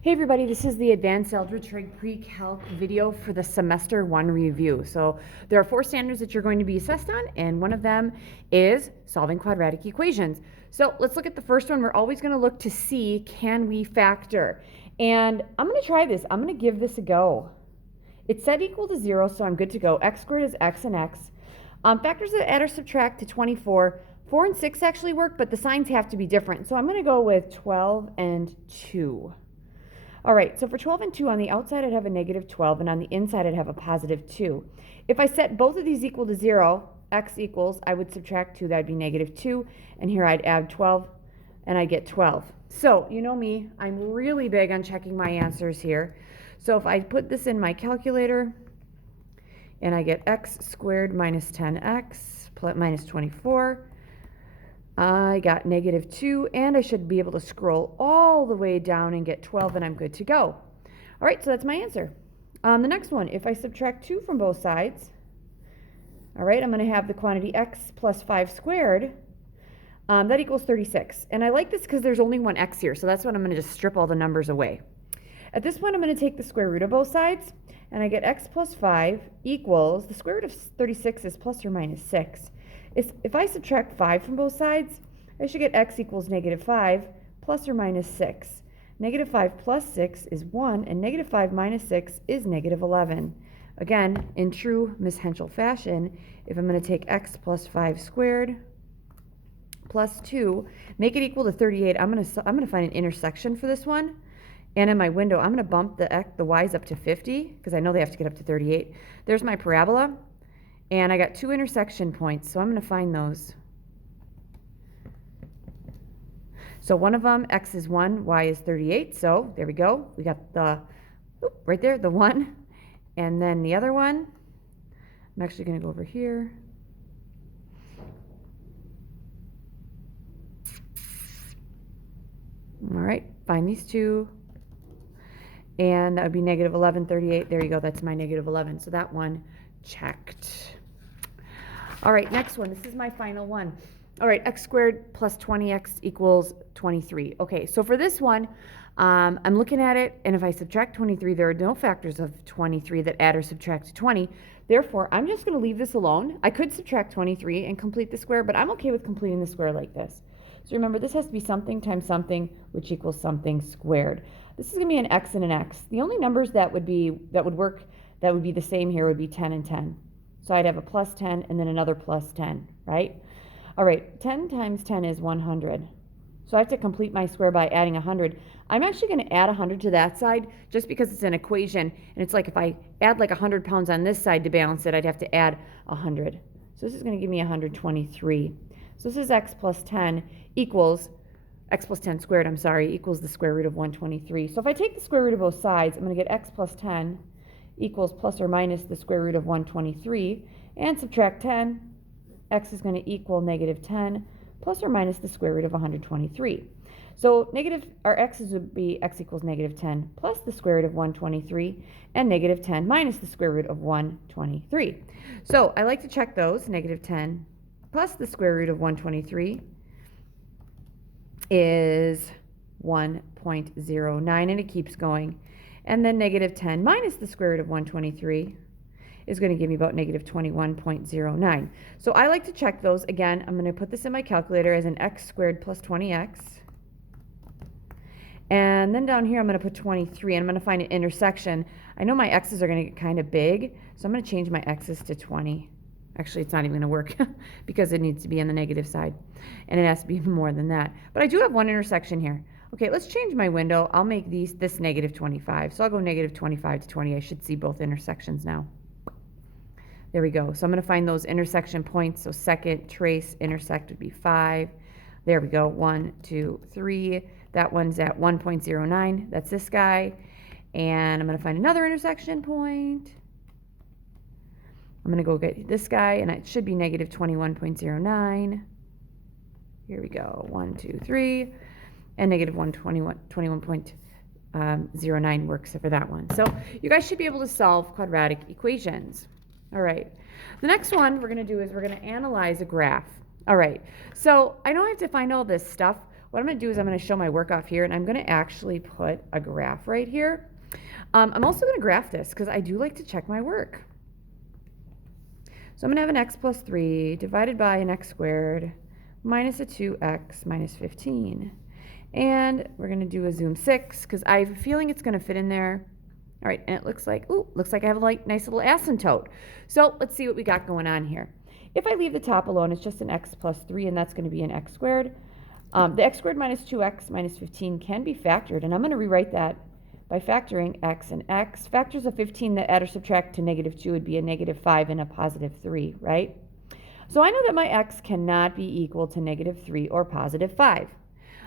Hey everybody, this is the Advanced Algebra Trig Pre-Calc video for the Semester 1 review. So there are 4 standards that you're going to be assessed on, and one of them is solving quadratic equations. So let's look at the first one. We're always going to look to see, can we factor? And I'm going to try this. I'm going to give this a go. It's set equal to 0, so I'm good to go. X squared is x and x. Factors that add or subtract to 24. 4 and 6 actually work, but the signs have to be different. So I'm going to go with 12 and 2. All right, so for 12 and 2, on the outside I'd have a negative 12, and on the inside I'd have a positive 2. If I set both of these equal to 0, x equals, I would subtract 2, that would be negative 2, and here I'd add 12, and I get 12. So, you know me, I'm really big on checking my answers here. So if I put this in my calculator, and I get x squared minus 10x minus 24, I got negative 2, and I should be able to scroll all the way down and get 12, and I'm good to go. All right, so that's my answer. The next one, if I subtract 2 from both sides, all right, I'm going to have the quantity x plus 5 squared. That equals 36. And I like this because there's only one x here, so that's when I'm going to just strip all the numbers away. At this point, I'm going to take the square root of both sides, and I get x plus 5 equals, the square root of 36 is plus or minus 6. If I subtract 5 from both sides, I should get x equals negative 5 plus or minus 6. Negative 5 plus 6 is 1, and negative 5 minus 6 is negative 11. Again, in true Miss Henschel fashion, if I'm going to take x plus 5 squared plus 2, make it equal to 38, I'm going to find an intersection for this one. And in my window, I'm going to bump the y's up to 50, because I know they have to get up to 38. There's my parabola. And I got 2 intersection points, so I'm going to find those. So one of them, x is 1, y is 38. So there we go. We got the, right there, the 1. And then the other one, I'm actually going to go over here. All right, find these 2. And that would be negative 11, 38. There you go. That's my negative 11. So that one checked. All right, next one. This is my final one. All right, x squared plus 20x equals 23. Okay, so for this one, I'm looking at it, and if I subtract 23, there are no factors of 23 that add or subtract to 20. Therefore, I'm just going to leave this alone. I could subtract 23 and complete the square, but I'm okay with completing the square like this. So remember, this has to be something times something, which equals something squared. This is going to be an x and an x. The only numbers that would be the same here would be 10 and 10. So I'd have a plus 10 and then another plus 10, right? All right, 10 times 10 is 100. So I have to complete my square by adding 100. I'm actually going to add 100 to that side just because it's an equation. And it's like if I add like 100 pounds on this side to balance it, I'd have to add 100. So this is going to give me 123. So this is x plus 10 equals, x plus 10 squared, I'm sorry, equals the square root of 123. So if I take the square root of both sides, I'm going to get x plus 10 equals plus or minus the square root of 123, and subtract 10, x is going to equal negative 10 plus or minus the square root of 123. So our x's would be x equals negative 10 plus the square root of 123, and negative 10 minus the square root of 123. So I like to check those. Negative 10 plus the square root of 123 is 1.09, and it keeps going. And then negative 10 minus the square root of 123 is going to give me about negative 21.09. So I like to check those. Again, I'm going to put this in my calculator as an x squared plus 20x. And then down here I'm going to put 23, and I'm going to find an intersection. I know my x's are going to get kind of big, so I'm going to change my x's to 20. Actually, it's not even going to work because it needs to be on the negative side, and it has to be more than that. But I do have one intersection here. Okay, let's change my window. I'll make this negative 25. So I'll go negative 25 to 20. I should see both intersections now. There we go. So I'm going to find those intersection points. So second trace intersect would be 5. There we go. 1, 2, 3. That one's at 1.09. That's this guy. And I'm going to find another intersection point. I'm going to go get this guy, and it should be negative 21.09. Here we go. 1, 2, 3. And negative 21.09 works for that one. So you guys should be able to solve quadratic equations. All right. The next one we're going to do is we're going to analyze a graph. All right. So I don't have to find all this stuff. what I'm going to do is I'm going to show my work off here, and I'm going to actually put a graph right here. I'm also going to graph this because I do like to check my work. So I'm going to have an x plus 3 divided by an x squared minus a 2x minus 15. And we're going to do a zoom 6 because I have a feeling it's going to fit in there. All right, and it looks like I have a nice little asymptote. So let's see what we got going on here. If I leave the top alone, it's just an x plus 3, and that's going to be an x squared. The x squared minus 2x minus 15 can be factored, and I'm going to rewrite that by factoring x and x. Factors of 15 that add or subtract to -2 would be a -5 and a +3, right? So I know that my x cannot be equal to -3 or +5.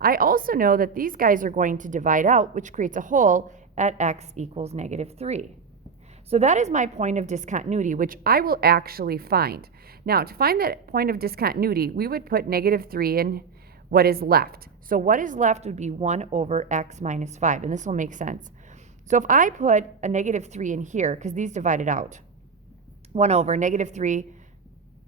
I also know that these guys are going to divide out, which creates a hole at x equals -3. So that is my point of discontinuity, which I will actually find. Now, to find that point of discontinuity, we would put -3 in what is left. So what is left would be 1 over x minus 5, and this will make sense. So if I put a -3 in here, because these divided out, 1 over -3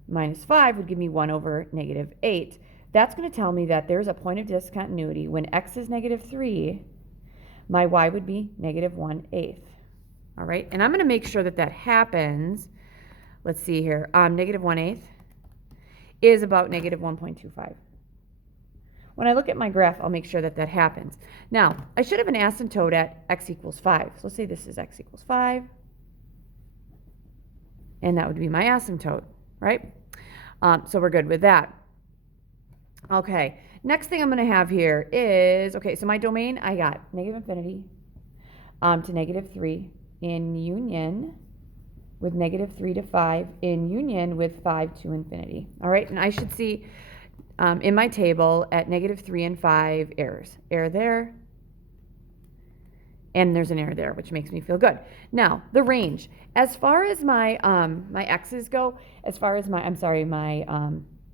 minus 5 would give me 1 over -8. That's going to tell me that there's a point of discontinuity. When x is -3, my y would be -1/8. All right, and I'm going to make sure that that happens. Let's see here. -1/8 is about -1.25. When I look at my graph, I'll make sure that that happens. Now, I should have an asymptote at x equals 5. So let's say this is x equals 5. And that would be my asymptote, right? So we're good with that. Okay, next thing I'm going to have here is, okay, so my domain, I got -infinity to -3 in union with -3 to 5 in union with 5 to infinity. All right, and I should see in my table at -3 and 5 errors. Error there, and there's an error there, which makes me feel good. Now, the range. As far as my my x's go, as far as my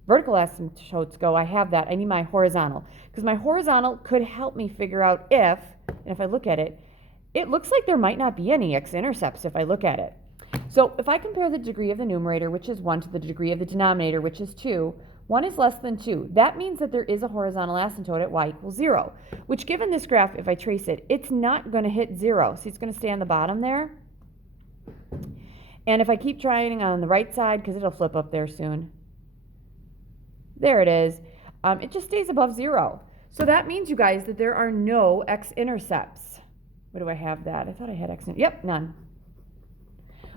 vertical asymptotes go, I have that. I need my horizontal, because my horizontal could help me figure out if, and if I look at it, it looks like there might not be any x-intercepts if I look at it. So if I compare the degree of the numerator, which is 1, to the degree of the denominator, which is 2, 1 is less than 2. That means that there is a horizontal asymptote at y equals 0, which given this graph, if I trace it, it's not going to hit 0. See, it's going to stay on the bottom there. And if I keep trying on the right side, because it'll flip up there soon, there it is, it just stays above 0. So that means, you guys, that there are no x-intercepts. What do I have that? I thought I had x-intercepts. Yep, none.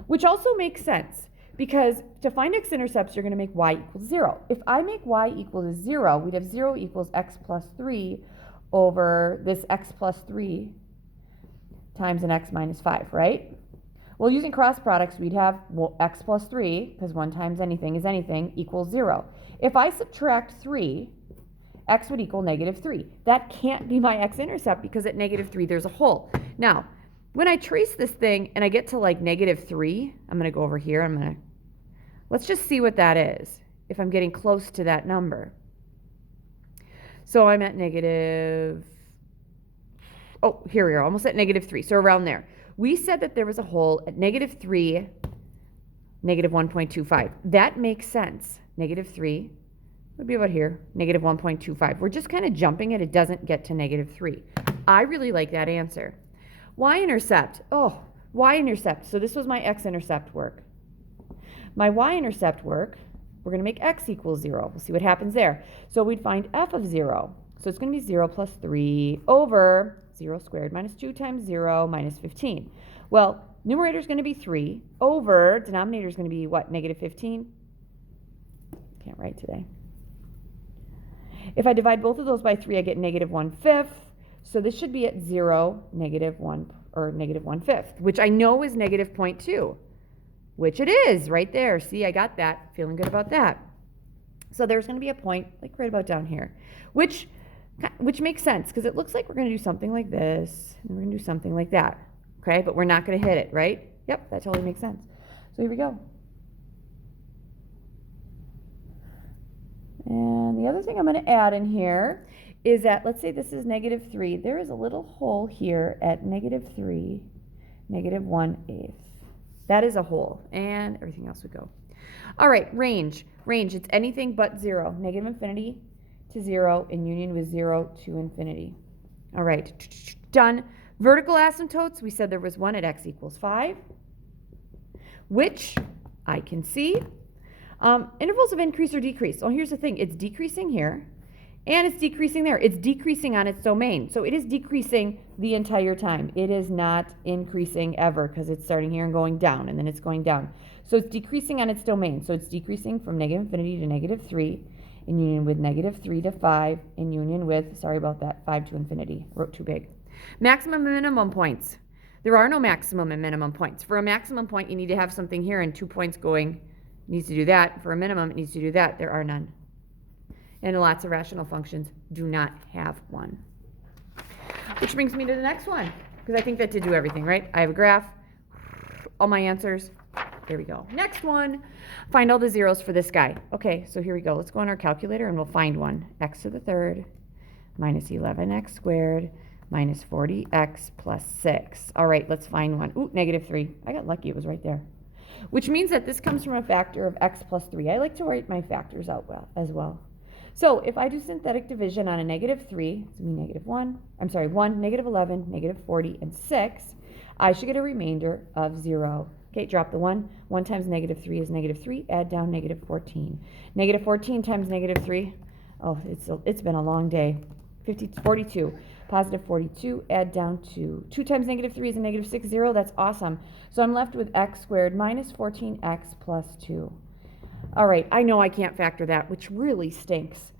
Which also makes sense, because to find x-intercepts, you're going to make y equals 0. If I make y equal to 0, we'd have 0 equals x plus 3 over this x plus 3 times an x minus 5, right? Well, using cross products, we'd have x plus 3, because 1 times anything is anything, equals 0. If I subtract 3, x would equal -3. That can't be my x-intercept, because at -3 there's a hole. Now, when I trace this thing and I get to like -3, I'm going to go over here. Let's just see what that is, if I'm getting close to that number. So I'm at here we are, almost at -3, so around there. We said that there was a hole at -3, -1.25. That makes sense. -3 would be about here, -1.25. We're just kind of jumping it. It doesn't get to -3. I really like that answer. Y-intercept. Oh, y-intercept. So this was my x-intercept work. My y-intercept work, we're going to make x equals 0. We'll see what happens there. So we'd find f of 0. So it's going to be 0 plus 3 over 0 squared minus 2 times 0 minus 15. Well, numerator is going to be 3 over, denominator is going to be what, -15? Can't write today. If I divide both of those by 3, I get -1/5. So this should be at 0, -1, or -1/5, which I know is -0.2, which it is right there. See, I got that. Feeling good about that. So there's going to be a point like right about down here, which makes sense, because it looks like we're going to do something like this, and we're going to do something like that. Okay, but we're not going to hit it, right? Yep, that totally makes sense. So here we go. And the other thing I'm going to add in here is that, let's say this is -3. There is a little hole here at -3, -1/8. That is a hole, and everything else would go. All right, range. Range, it's anything but 0. -infinity to to 0 in union with 0 to infinity. All right, done. Vertical asymptotes, we said there was one at x equals 5, which I can see. Intervals of increase or decrease. Well, here's the thing. It's decreasing here, and it's decreasing there. It's decreasing on its domain. So it is decreasing the entire time. It is not increasing ever because it's starting here and going down, and then it's going down. So it's decreasing on its domain. So it's decreasing from negative infinity to negative 3 in union with negative 3 to 5 in union with, sorry about that, 5 to infinity. Wrote too big. Maximum and minimum points. There are no maximum and minimum points. For a maximum point, you need to have something here and 2 points going. It needs to do that. For a minimum, it needs to do that. There are none. And lots of rational functions do not have one. Which brings me to the next one, because I think that did do everything, right? I have a graph, all my answers. There we go. Next one, find all the zeros for this guy. Okay, so here we go. Let's go on our calculator and we'll find one. X to the third minus 11x squared minus 40x plus 6. All right, let's find one. Ooh, negative 3. I got lucky. It was right there. Which means that this comes from a factor of x plus 3. I like to write my factors out as well. So if I do synthetic division on a negative 3, it's going to be negative 1, 11, negative 40, and 6, I should get a remainder of 0. Okay, drop the 1. 1 times negative 3 is negative 3. Add down negative 14. Negative 14 times negative 3. Oh, it's been a long day. 42. Positive 42. Add down 2. 2 times negative 3 is a negative 6. 0. That's awesome. So I'm left with x squared minus 14x plus 2. All right, I know I can't factor that, which really stinks.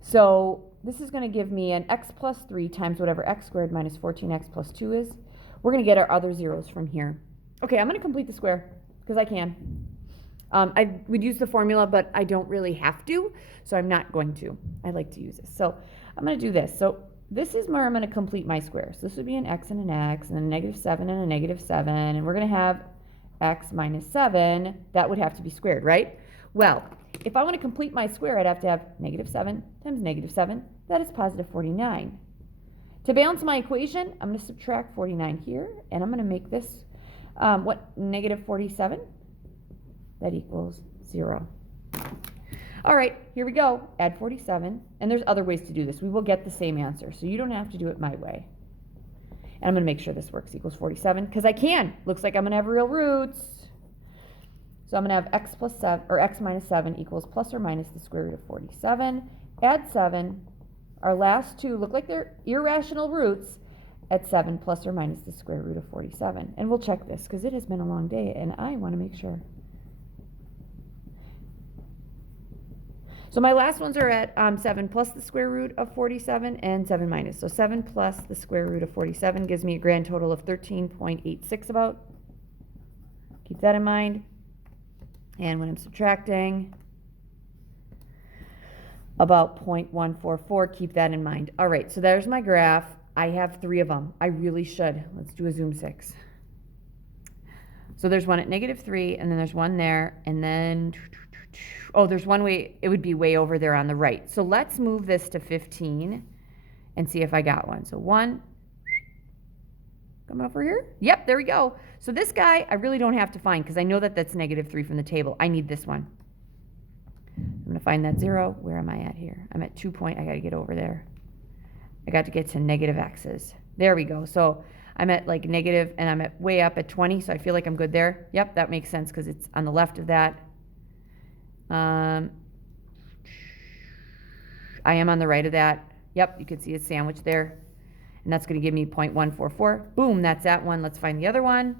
So this is going to give me an x plus 3 times whatever x squared minus 14x plus 2 is. We're going to get our other zeros from here. Okay, I'm going to complete the square because I can. I would use the formula, but I don't really have to, so I'm not going to. I like to use this. So I'm going to do this. So this is where I'm going to complete my square. So this would be an x and an x, and then a negative 7 and a negative 7, and we're going to have x minus 7. That would have to be squared, right? Well, if I want to complete my square, I'd have to have negative 7 times negative 7. That is positive 49. To balance my equation, I'm going to subtract 49 here, and I'm going to make this negative 47? That equals 0. All right, here we go. Add 47. And there's other ways to do this. We will get the same answer, so you don't have to do it my way. And I'm going to make sure this works. Equals 47, because I can. Looks like I'm going to have real roots. So I'm going to have x plus 7, or x minus 7 equals plus or minus the square root of 47. Add 7. Our last two look like they're irrational roots at 7 plus or minus the square root of 47. And we'll check this because it has been a long day and I want to make sure. So my last ones are at 7 plus the square root of 47 and 7 minus. So 7 plus the square root of 47 gives me a grand total of 13.86 about. Keep that in mind. And when I'm subtracting, about 0.144, keep that in mind. All right, so there's my graph. I have 3 of them. I really should. Let's do a zoom 6. So there's one at negative 3, and then there's one there, and then, oh, there's one way, it would be way over there on the right. So let's move this to 15 and see if I got one. So 1, come over here. Yep, there we go. So this guy, I really don't have to find because I know that that's negative 3 from the table. I need this one. I'm going to find that 0. Where am I at here? I'm at 2 point. I got to get over there. I got to get to negative x's. There we go. So I'm at like negative, and I'm at way up at 20, so I feel like I'm good there. Yep, that makes sense because it's on the left of that. I am on the right of that. Yep, you can see it's sandwiched there. And that's going to give me 0.144. Boom, that's that one. Let's find the other one.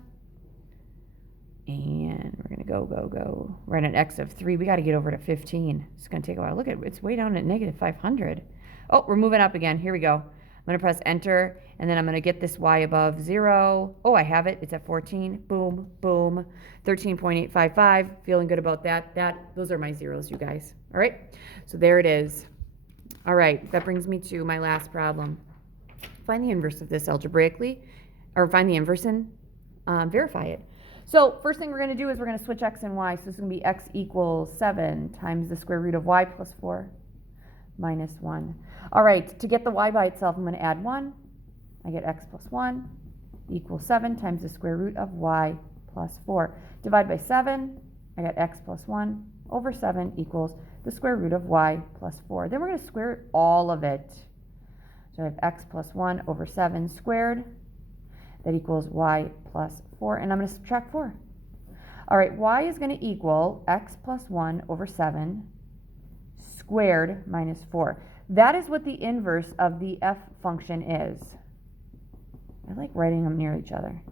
And we're going to go. We're at an x of 3. We got to get over to 15. It's going to take a while. Look at it. It's way down at negative 500. Oh, we're moving up again. Here we go. I'm going to press enter, and then I'm going to get this y above 0. Oh, I have it. It's at 14. Boom, boom. 13.855. Feeling good about that. Those are my zeros, you guys. All right. So there it is. All right. That brings me to my last problem. Find the inverse of this algebraically, or find the inverse and verify it. So first thing we're going to do is we're going to switch x and y. So this is going to be x equals 7 times the square root of y plus 4 minus 1. All right, to get the y by itself, I'm going to add 1. I get x plus 1 equals 7 times the square root of y plus 4. Divide by 7, I got x plus 1 over 7 equals the square root of y plus 4. Then we're going to square all of it. So I have x plus 1 over 7 squared. That equals y plus 4, and I'm going to subtract 4. All right, y is going to equal x plus 1 over 7 squared minus 4. That is what the inverse of the f function is. I like writing them near each other.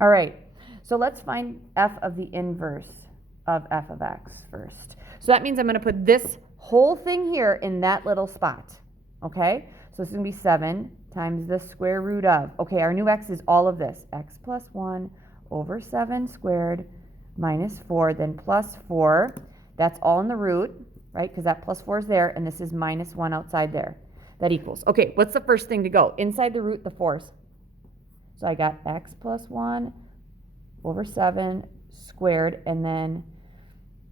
All right, so let's find f of the inverse of f of x first. So that means I'm going to put this whole thing here in that little spot, okay? So this is going to be 7 times the square root of, okay, our new x is all of this, x plus 1 over 7 squared minus 4, then plus 4. That's all in the root, right, because that plus 4 is there, and this is minus 1 outside there. That equals, okay, what's the first thing to go? Inside the root, the 4's. So I got x plus 1 over 7 squared, and then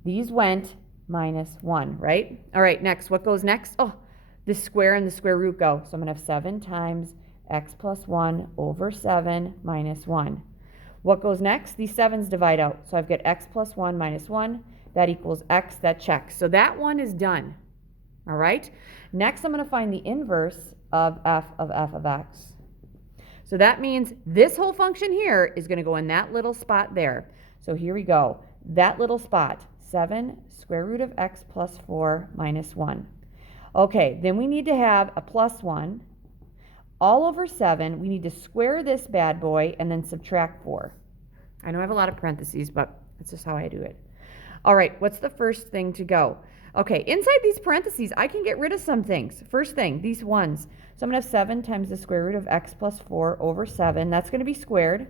these went minus 1, right? All right, next, what goes next? Oh, the square and the square root go. So I'm going to have 7 times x plus 1 over 7 minus 1. What goes next? These 7's divide out. So I've got x plus 1 minus 1. That equals x. That checks. So that one is done. All right? Next, I'm going to find the inverse of f of x. So that means this whole function here is going to go in that little spot there. So here we go. That little spot, 7 square root of x plus 4 minus 1. Okay, then we need to have a plus 1 all over 7. We need to square this bad boy and then subtract 4. I know I have a lot of parentheses, but that's just how I do it. All right, what's the first thing to go? Okay, inside these parentheses, I can get rid of some things. First thing, these 1's. So I'm going to have 7 times the square root of x plus 4 over 7. That's going to be squared,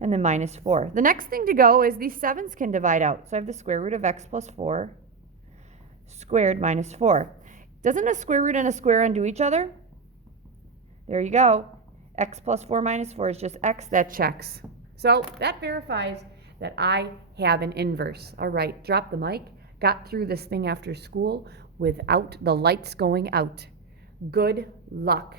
and then minus 4. The next thing to go is these 7's can divide out. So I have the square root of x plus 4 squared minus 4. Doesn't a square root and a square undo each other? There you go. X plus 4 minus 4 is just x. That checks. So that verifies that I have an inverse. All right, drop the mic. Got through this thing after school without the lights going out. Good luck.